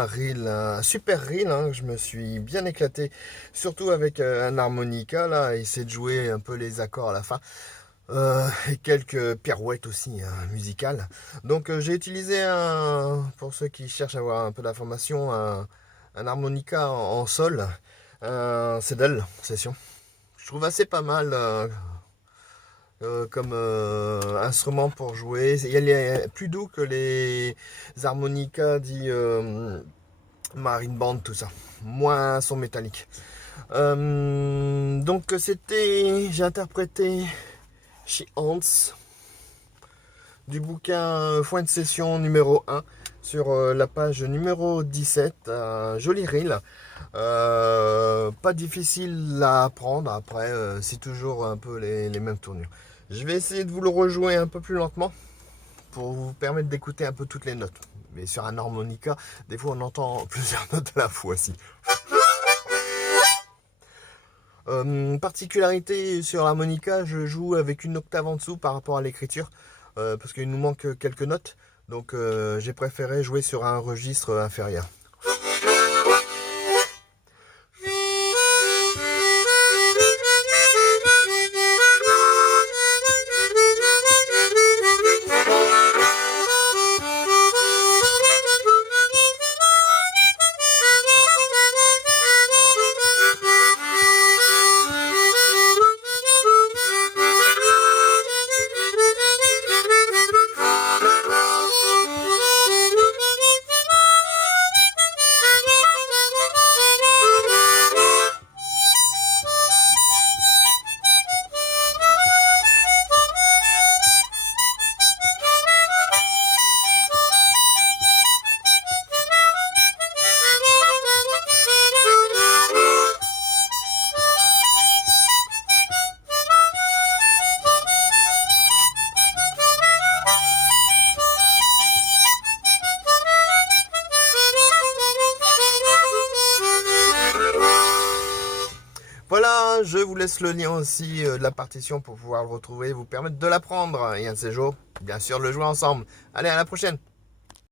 un super reel, hein. Je me suis bien éclaté, surtout avec un harmonica là, essayer de jouer un peu les accords à la fin. Et quelques pirouettes aussi hein, musicales. Donc j'ai utilisé pour ceux qui cherchent à avoir un peu d'informations, un harmonica en sol, un Sedel session. Je trouve assez pas mal comme instrument pour jouer. Il est plus doux que les harmonicas dits marine band, tout ça. Moins son métallique. Donc j'ai interprété chez Hans du bouquin Foin de session numéro 1 sur la page numéro 17, un joli reel. Pas difficile à apprendre, après c'est toujours un peu les mêmes tournures. Je vais essayer de vous le rejouer un peu plus lentement pour vous permettre d'écouter un peu toutes les notes. Mais sur un harmonica, des fois on entend plusieurs notes à la fois aussi. Particularité sur l'harmonica, je joue avec une octave en dessous par rapport à l'écriture, parce qu'il nous manque quelques notes. Donc j'ai préféré jouer sur un registre inférieur. Voilà, je vous laisse le lien aussi de la partition pour pouvoir le retrouver, vous permettre de l'apprendre et un de ces jours, bien sûr, le jouer ensemble. Allez, à la prochaine!